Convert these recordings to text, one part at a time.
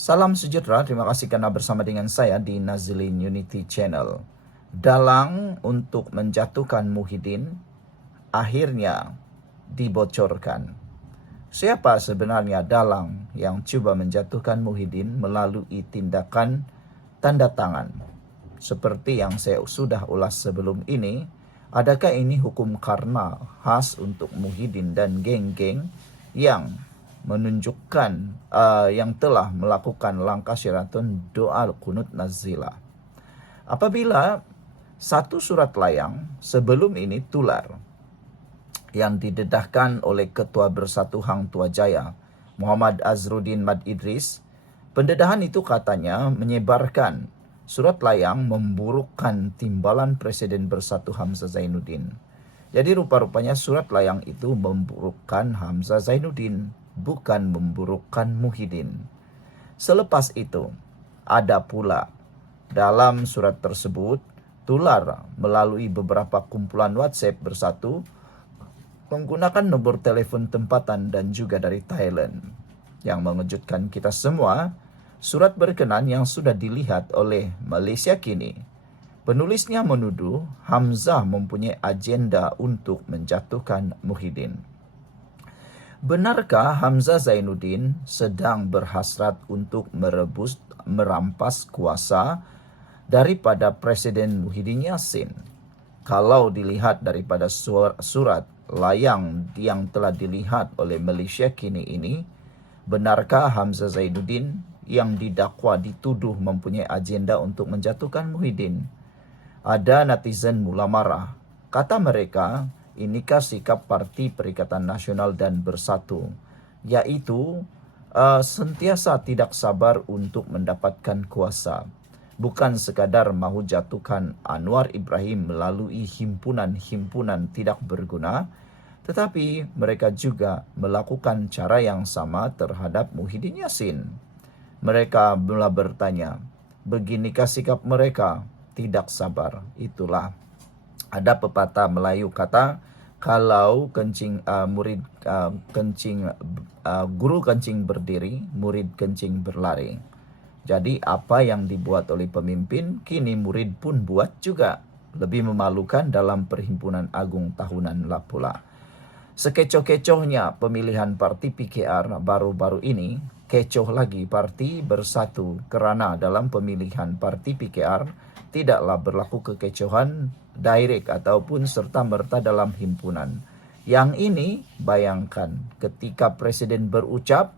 Salam sejahtera, terima kasih karena bersama dengan saya di Nazilin Unity Channel. Dalang untuk menjatuhkan Muhyiddin akhirnya dibocorkan. Siapa sebenarnya dalang yang coba menjatuhkan Muhyiddin melalui tindakan tanda tangan? Seperti yang saya sudah ulas sebelum ini, adakah ini hukum karma khas untuk Muhyiddin dan geng-geng yang menunjukkan yang telah melakukan langkah syiratun doa kunut nazilah? Apabila satu surat layang sebelum ini tular yang didedahkan oleh Ketua Bersatu Hang Tua Jaya, Muhammad Azruddin Mad Idris, pendedahan itu katanya menyebarkan surat layang memburukkan timbalan Presiden Bersatu Hamzah Zainuddin. Jadi rupa-rupanya surat layang itu memburukkan Hamzah Zainuddin, bukan memburukkan Muhyiddin. Selepas itu, ada pula dalam surat tersebut tular melalui beberapa kumpulan WhatsApp Bersatu menggunakan nomor telepon tempatan dan juga dari Thailand. Yang mengejutkan kita semua, surat berkenan yang sudah dilihat oleh Malaysia kini, penulisnya menuduh Hamzah mempunyai agenda untuk menjatuhkan Muhyiddin. Benarkah Hamzah Zainuddin sedang berhasrat untuk merampas kuasa daripada Presiden Muhyiddin Yassin? Kalau dilihat daripada surat layang yang telah dilihat oleh Malaysia kini ini, benarkah Hamzah Zainuddin yang didakwa dituduh mempunyai agenda untuk menjatuhkan Muhyiddin? Ada netizen mula marah. Kata mereka, inikah sikap Parti Perikatan Nasional dan Bersatu, yaitu sentiasa tidak sabar untuk mendapatkan kuasa. Bukan sekadar mahu jatuhkan Anwar Ibrahim melalui himpunan-himpunan tidak berguna, tetapi mereka juga melakukan cara yang sama terhadap Muhyiddin Yassin. Mereka mula bertanya, beginikah sikap mereka? Tidak sabar. Itulah, ada pepatah Melayu kata, kalau guru kencing berdiri, murid kencing berlari. Jadi apa yang dibuat oleh pemimpin, kini murid pun buat juga. Lebih memalukan dalam Perhimpunan Agung Tahunan lah pula. Sekecoh-kecohnya pemilihan parti PKR baru-baru ini, kecoh lagi Parti Bersatu, kerana dalam pemilihan parti PKR tidaklah berlaku kekecohan direct ataupun serta-merta dalam himpunan. Yang ini bayangkan ketika Presiden berucap,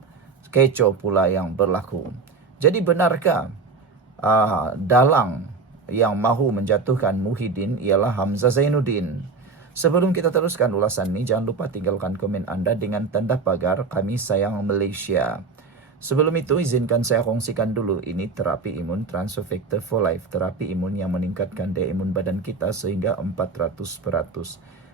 kecoh pula yang berlaku. Jadi benarkah dalang yang mahu menjatuhkan Muhyiddin ialah Hamzah Zainuddin? Sebelum kita teruskan ulasan ini, jangan lupa tinggalkan komen anda dengan tanda pagar kami sayang Malaysia. Sebelum itu, izinkan saya kongsikan dulu ini terapi imun Transfer Factor for Life, terapi imun yang meningkatkan daya imun badan kita sehingga 400%.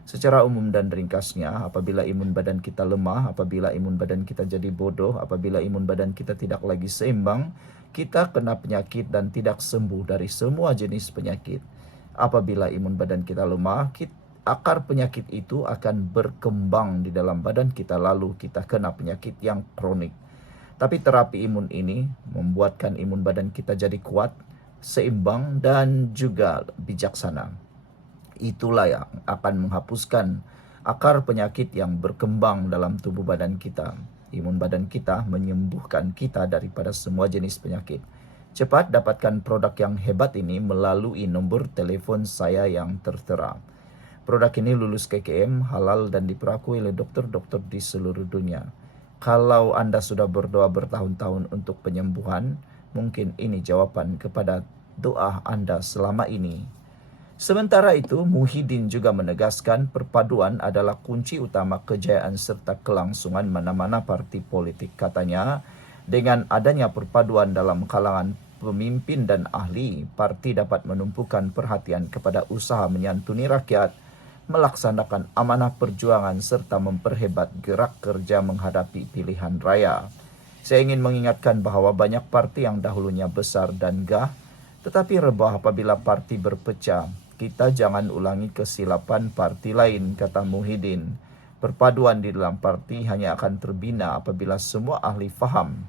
Secara umum dan ringkasnya, apabila imun badan kita lemah, apabila imun badan kita jadi bodoh, apabila imun badan kita tidak lagi seimbang, kita kena penyakit dan tidak sembuh dari semua jenis penyakit. Apabila imun badan kita lemah, akar penyakit itu akan berkembang di dalam badan kita, lalu kita kena penyakit yang kronik. Tapi terapi imun ini membuatkan imun badan kita jadi kuat, seimbang dan juga bijaksana. Itulah yang akan menghapuskan akar penyakit yang berkembang dalam tubuh badan kita. Imun badan kita menyembuhkan kita daripada semua jenis penyakit. Cepat dapatkan produk yang hebat ini melalui nombor telefon saya yang tertera. Produk ini lulus KKM, halal dan diperakui oleh dokter-dokter di seluruh dunia. Kalau anda sudah berdoa bertahun-tahun untuk penyembuhan, mungkin ini jawaban kepada doa anda selama ini. Sementara itu, Muhyiddin juga menegaskan perpaduan adalah kunci utama kejayaan serta kelangsungan mana-mana parti politik. Katanya, dengan adanya perpaduan dalam kalangan pemimpin dan ahli, parti dapat menumpukan perhatian kepada usaha menyantuni rakyat, melaksanakan amanah perjuangan serta memperhebat gerak kerja menghadapi pilihan raya. Saya ingin mengingatkan bahawa banyak parti yang dahulunya besar dan gah, tetapi rebah apabila parti berpecah. Kita jangan ulangi kesilapan parti lain, kata Muhyiddin. Perpaduan di dalam parti hanya akan terbina apabila semua ahli faham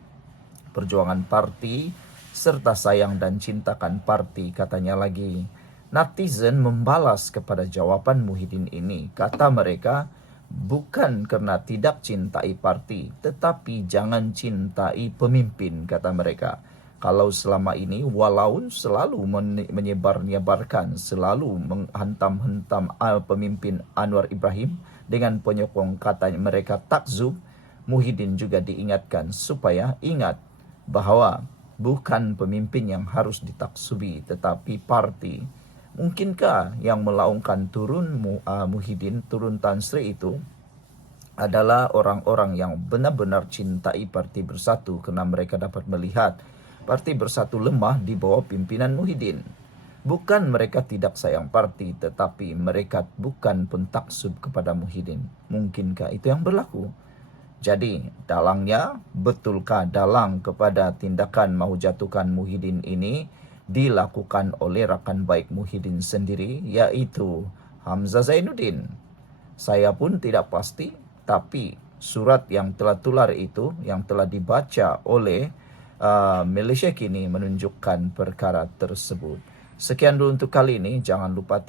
perjuangan parti, serta sayang dan cintakan parti, katanya lagi. Netizen membalas kepada jawaban Muhyiddin ini. Kata mereka, bukan karena tidak cintai parti, tetapi jangan cintai pemimpin, kata mereka. Kalau selama ini walau selalu menyebar-nyebarkan, selalu menghantam-hentam pemimpin Anwar Ibrahim dengan penyokong kata mereka takzub, Muhyiddin juga diingatkan supaya ingat bahwa bukan pemimpin yang harus ditaksubi, tetapi parti. Mungkinkah yang melaungkan turun Muhyiddin, turun Tan Sri itu adalah orang-orang yang benar-benar cintai Parti Bersatu karena mereka dapat melihat Parti Bersatu lemah di bawah pimpinan Muhyiddin. Bukan mereka tidak sayang parti, tetapi mereka bukan pun taksub kepada Muhyiddin. Mungkinkah itu yang berlaku? Jadi, dalangnya, betulkah dalang kepada tindakan mau jatuhkan Muhyiddin ini dilakukan oleh rakan baik Muhyiddin sendiri, yaitu Hamzah Zainuddin? Saya pun tidak pasti, tapi surat yang telah tular itu, yang telah dibaca oleh Malaysia Kini menunjukkan perkara tersebut. Sekian dulu untuk kali ini. Jangan lupa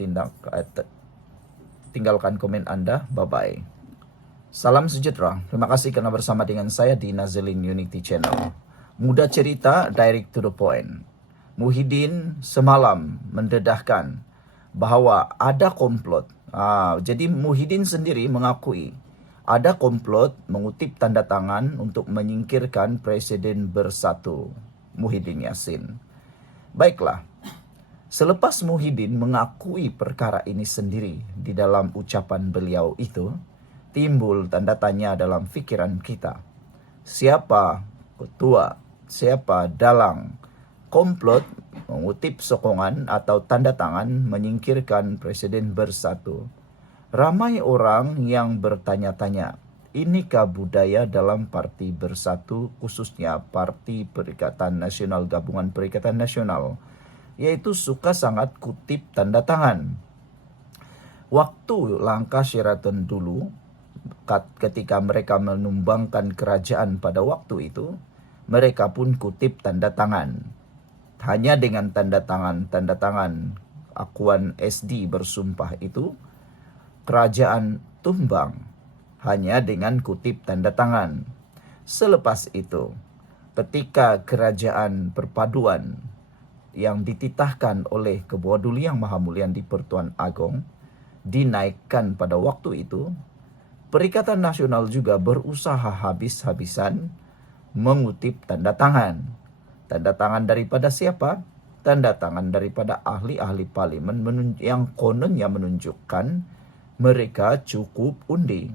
tinggalkan komen Anda. Bye-bye. Salam sejahtera. Terima kasih karena bersama dengan saya di Nazilin Unity Channel. Mudah cerita, direct to the point. Muhyiddin semalam mendedahkan bahawa ada komplot. Jadi Muhyiddin sendiri mengakui ada komplot mengutip tanda tangan untuk menyingkirkan Presiden Bersatu, Muhyiddin Yassin. Baiklah, selepas Muhyiddin mengakui perkara ini sendiri di dalam ucapan beliau itu, timbul tanda tanya dalam fikiran kita. Siapa ketua, siapa dalang komplot mengutip sokongan atau tanda tangan menyingkirkan Presiden Bersatu? Ramai orang yang bertanya-tanya, inikah budaya dalam Parti Bersatu, khususnya Parti Perikatan Nasional, Gabungan Perikatan Nasional, yaitu suka sangat kutip tanda tangan. Waktu langkah Sheraton dulu, ketika mereka menumbangkan kerajaan pada waktu itu, mereka pun kutip tanda tangan. Hanya dengan tanda tangan akuan SD bersumpah itu, kerajaan tumbang hanya dengan kutip tanda tangan. Selepas itu, ketika kerajaan perpaduan yang dititahkan oleh Ketua Duli Yang Maha Mulia di Pertuan Agong dinaikkan pada waktu itu, Perikatan Nasional juga berusaha habis-habisan mengutip tanda tangan. Tanda tangan daripada siapa? Tanda tangan daripada ahli-ahli parlimen yang kononnya menunjukkan mereka cukup undi.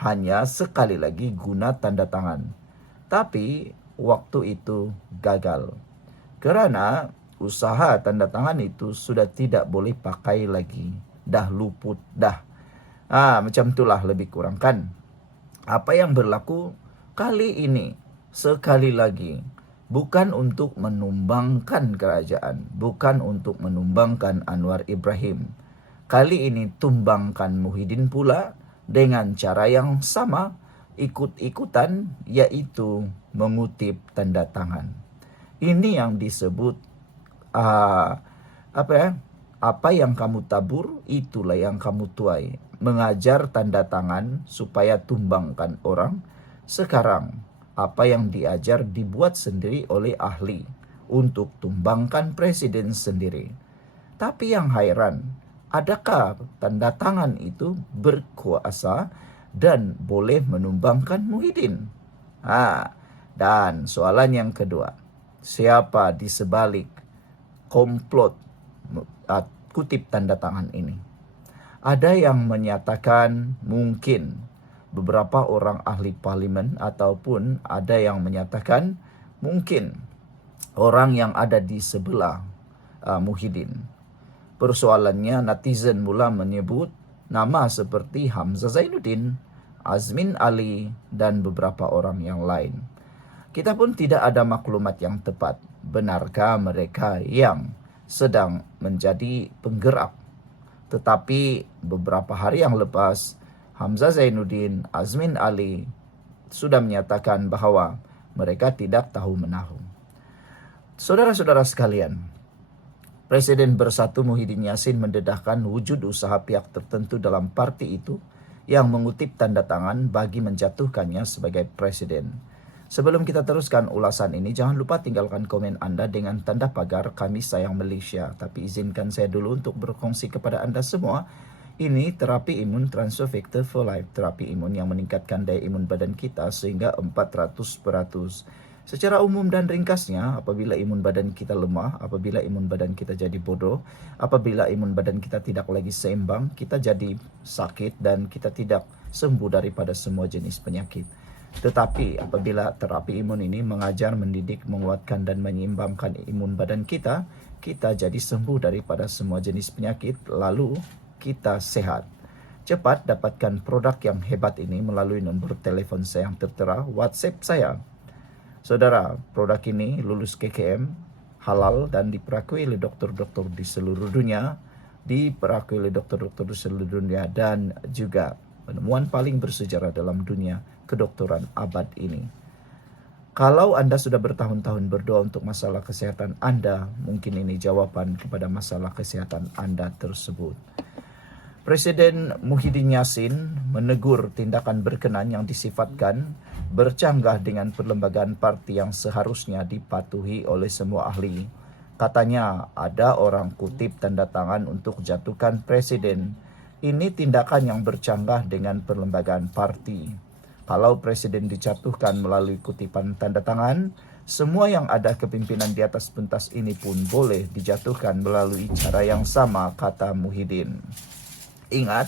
Hanya sekali lagi guna tanda tangan. Tapi waktu itu gagal. Kerana usaha tanda tangan itu sudah tidak boleh pakai lagi. Dah luput, dah. Macam itulah lebih kurang kan. Apa yang berlaku kali ini, sekali lagi, bukan untuk menumbangkan kerajaan, bukan untuk menumbangkan Anwar Ibrahim. Kali ini tumbangkan Muhyiddin pula dengan cara yang sama, ikut-ikutan, yaitu mengutip tanda tangan. Ini yang disebut apa yang kamu tabur, itulah yang kamu tuai. Mengajar tanda tangan supaya tumbangkan orang. Sekarang apa yang diajar dibuat sendiri oleh ahli untuk tumbangkan presiden sendiri. Tapi yang heran, adakah tanda tangan itu berkuasa dan boleh menumbangkan Muhyiddin? Dan soalan yang kedua, siapa di sebalik komplot kutip tanda tangan ini? Ada yang menyatakan mungkin beberapa orang ahli parlimen, ataupun ada yang menyatakan mungkin orang yang ada di sebelah Muhyiddin. Persoalannya, netizen mula menyebut nama seperti Hamzah Zainuddin, Azmin Ali, dan beberapa orang yang lain. Kita pun tidak ada maklumat yang tepat. Benarkah mereka yang sedang menjadi penggerak? Tetapi beberapa hari yang lepas, Hamzah Zainuddin, Azmin Ali sudah menyatakan bahawa Mereka tidak tahu menahu. Saudara-saudara sekalian, Presiden Bersatu Muhyiddin Yassin mendedahkan wujud usaha pihak tertentu dalam parti itu yang mengutip tanda tangan bagi menjatuhkannya sebagai presiden. Sebelum kita teruskan ulasan ini, jangan lupa tinggalkan komen Anda dengan tanda pagar Kami Sayang Malaysia. Tapi izinkan saya dulu untuk berkongsi kepada Anda semua, ini terapi imun Transfer Factor for Life, terapi imun yang meningkatkan daya imun badan kita sehingga 400%. Secara umum dan ringkasnya, apabila imun badan kita lemah, apabila imun badan kita jadi bodoh, apabila imun badan kita tidak lagi seimbang, kita jadi sakit dan kita tidak sembuh daripada semua jenis penyakit. Tetapi apabila terapi imun ini mengajar, mendidik, menguatkan dan menyeimbangkan imun badan kita, kita jadi sembuh daripada semua jenis penyakit, lalu kita sehat. Cepat dapatkan produk yang hebat ini melalui nombor telefon saya yang tertera, WhatsApp saya. Saudara, produk ini lulus KKM, halal dan diperakui oleh dokter-dokter di seluruh dunia, dan juga penemuan paling bersejarah dalam dunia kedokteran abad ini. Kalau Anda sudah bertahun-tahun berdoa untuk masalah kesehatan Anda, mungkin ini jawaban kepada masalah kesehatan Anda tersebut. Presiden Muhyiddin Yassin menegur tindakan berkenan yang disifatkan bercanggah dengan perlembagaan parti yang seharusnya dipatuhi oleh semua ahli. Katanya ada orang kutip tanda tangan untuk jatuhkan presiden. Ini tindakan yang bercanggah dengan perlembagaan parti. Kalau presiden dijatuhkan melalui kutipan tanda tangan, semua yang ada kepimpinan di atas pentas ini pun boleh dijatuhkan melalui cara yang sama, kata Muhyiddin. Ingat,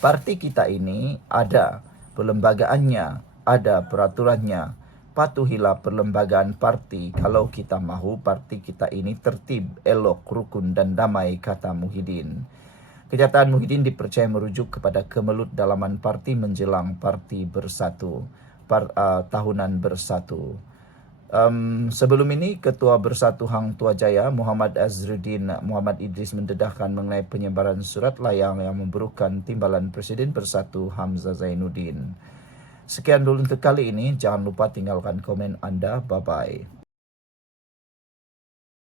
parti kita ini ada perlembagaannya, ada peraturannya. Patuhilah perlembagaan parti kalau kita mahu parti kita ini tertib, elok, rukun dan damai, kata Muhyiddin. Kenyataan Muhyiddin dipercaya merujuk kepada kemelut dalaman parti menjelang parti bersatu, tahunan bersatu. Sebelum ini, Ketua Bersatu Hang Tua Jaya Muhammad Azruddin Muhammad Idris mendedahkan mengenai penyebaran surat layang yang memburukan timbalan Presiden Bersatu Hamzah Zainuddin. Sekian dulu untuk kali ini. Jangan lupa tinggalkan komen Anda. Bye-bye.